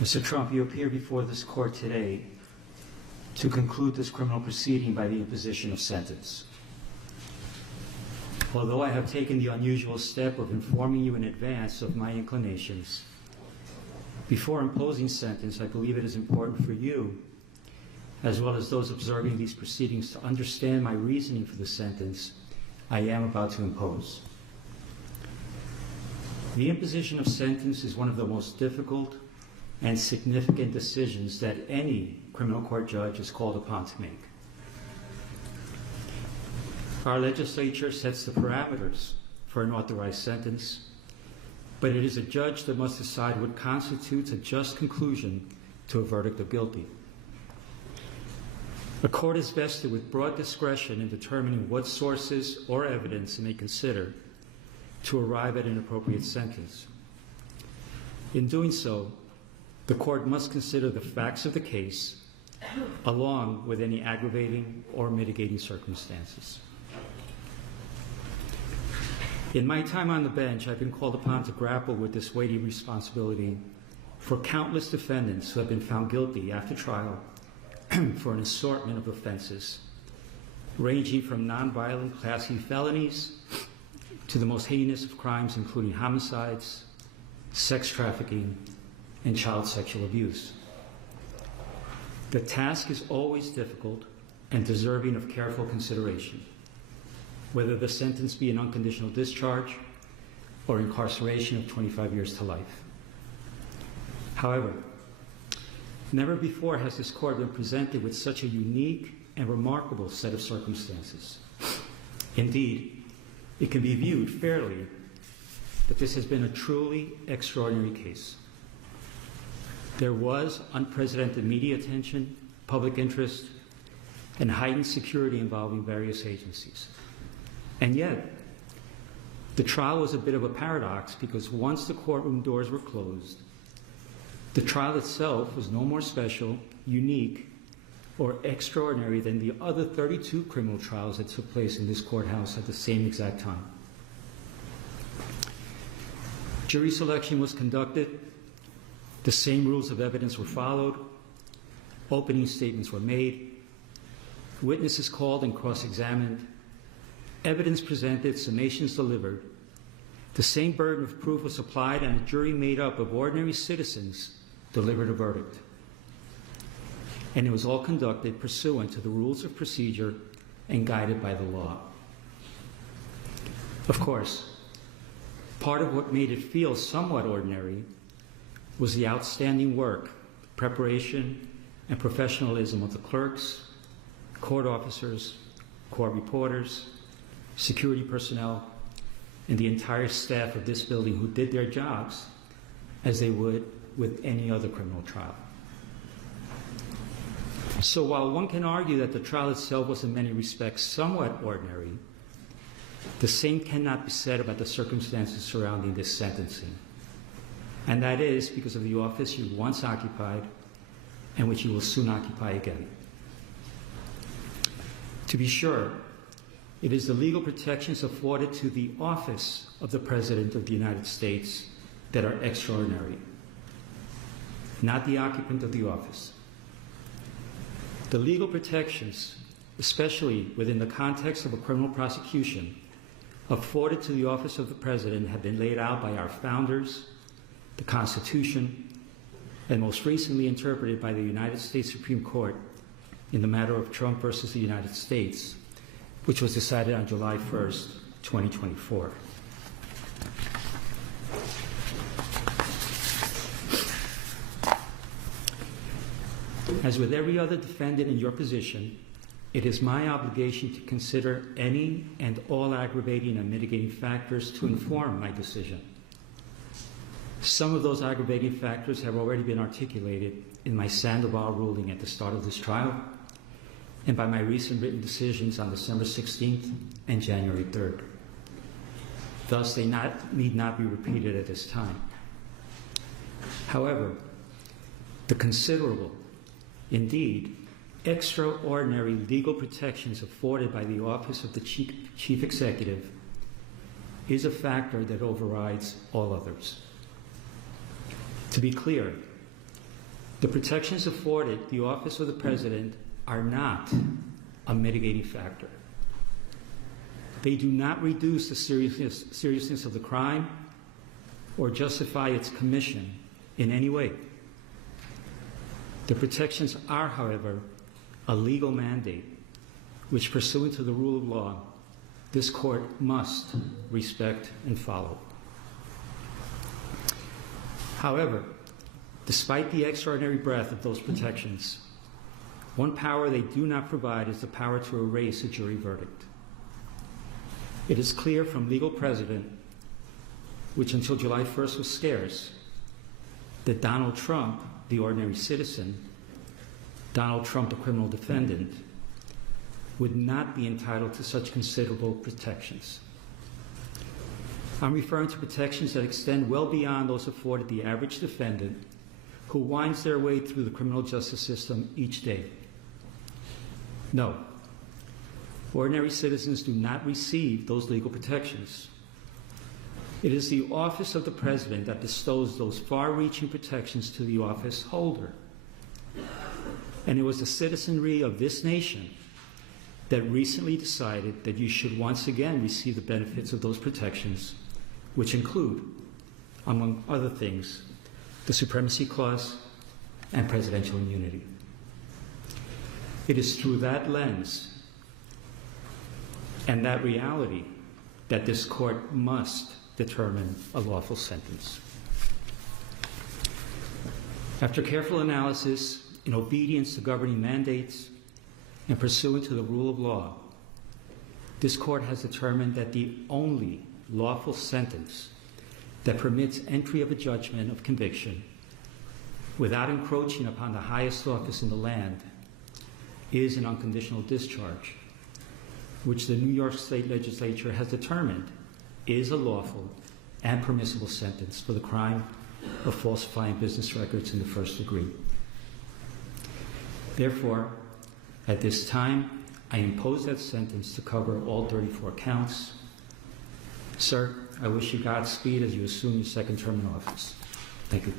Mr. Trump, you appear before this court today to conclude this criminal proceeding by the imposition of sentence. Although I have taken the unusual step of informing you in advance of my inclinations, before imposing sentence, I believe it is important for you, as well as those observing these proceedings, to understand my reasoning for the sentence I am about to impose. The imposition of sentence is one of the most difficult and significant decisions that any criminal court judge is called upon to make. Our legislature sets the parameters for an authorized sentence, but it is a judge that must decide what constitutes a just conclusion to a verdict of guilty. A court is vested with broad discretion in determining what sources or evidence it may consider to arrive at an appropriate sentence. In doing so, the court must consider the facts of the case along with any aggravating or mitigating circumstances. In my time on the bench, I've been called upon to grapple with this weighty responsibility for countless defendants who have been found guilty after trial for an assortment of offenses, ranging from nonviolent Class E felonies to the most heinous of crimes, including homicides, sex trafficking, and child sexual abuse. The task is always difficult and deserving of careful consideration, whether the sentence be an unconditional discharge or incarceration of 25 years to life. However, never before has this court been presented with such a unique and remarkable set of circumstances. Indeed, it can be viewed fairly that this has been a truly extraordinary case. There was unprecedented media attention, public interest, and heightened security involving various agencies. And yet, the trial was a bit of a paradox because once the courtroom doors were closed, the trial itself was no more special, unique, or extraordinary than the other 32 criminal trials that took place in this courthouse at the same exact time. Jury selection was conducted, the same rules of evidence were followed, opening statements were made, witnesses called and cross-examined, evidence presented, summations delivered. The same burden of proof was applied, and a jury made up of ordinary citizens delivered a verdict. And it was all conducted pursuant to the rules of procedure and guided by the law. Of course, part of what made it feel somewhat ordinary was the outstanding work, preparation, and professionalism of the clerks, court officers, court reporters, security personnel, and the entire staff of this building who did their jobs as they would with any other criminal trial. So while one can argue that the trial itself was in many respects somewhat ordinary, the same cannot be said about the circumstances surrounding this sentencing. And that is because of the office you once occupied and which you will soon occupy again. To be sure, it is the legal protections afforded to the office of the President of the United States that are extraordinary, not the occupant of the office. The legal protections, especially within the context of a criminal prosecution, afforded to the office of the President have been laid out by our founders, the Constitution, and most recently interpreted by the United States Supreme Court in the matter of Trump versus the United States, which was decided on July 1st, 2024. As with every other defendant in your position, it is my obligation to consider any and all aggravating and mitigating factors to inform my decision. Some of those aggravating factors have already been articulated in my Sandoval ruling at the start of this trial and by my recent written decisions on December 16th and January 3rd. Thus, they need not be repeated at this time. However, the considerable, indeed, extraordinary legal protections afforded by the office of the Chief Executive is a factor that overrides all others. To be clear, The protections afforded the office of the president are not a mitigating factor. They do not reduce the seriousness of the crime or justify its commission in any way. The protections are, however, a legal mandate which, pursuant to the rule of law, this court must respect and follow. However, despite the extraordinary breadth of those protections, one power they do not provide is the power to erase a jury verdict. It is clear from legal precedent, which until July 1st was scarce, that Donald Trump, the ordinary citizen, Donald Trump, the criminal defendant, would not be entitled to such considerable protections. I'm referring to protections that extend well beyond those afforded the average defendant who winds their way through the criminal justice system each day. No, ordinary citizens do not receive those legal protections. It is the office of the president that bestows those far-reaching protections to the office holder. And it was the citizenry of this nation that recently decided that you should once again receive the benefits of those protections, which include, among other things, the Supremacy Clause and presidential immunity. It is through that lens and that reality that this court must determine a lawful sentence. After careful analysis, in obedience to governing mandates, and pursuant to the rule of law, this court has determined that the only lawful sentence that permits entry of a judgment of conviction without encroaching upon the highest office in the land is an unconditional discharge, which the New York State Legislature has determined is a lawful and permissible sentence for the crime of falsifying business records in the first degree. Therefore, at this time, I impose that sentence to cover all 34 counts. Sir, I wish you Godspeed as you assume your second term in office. Thank you.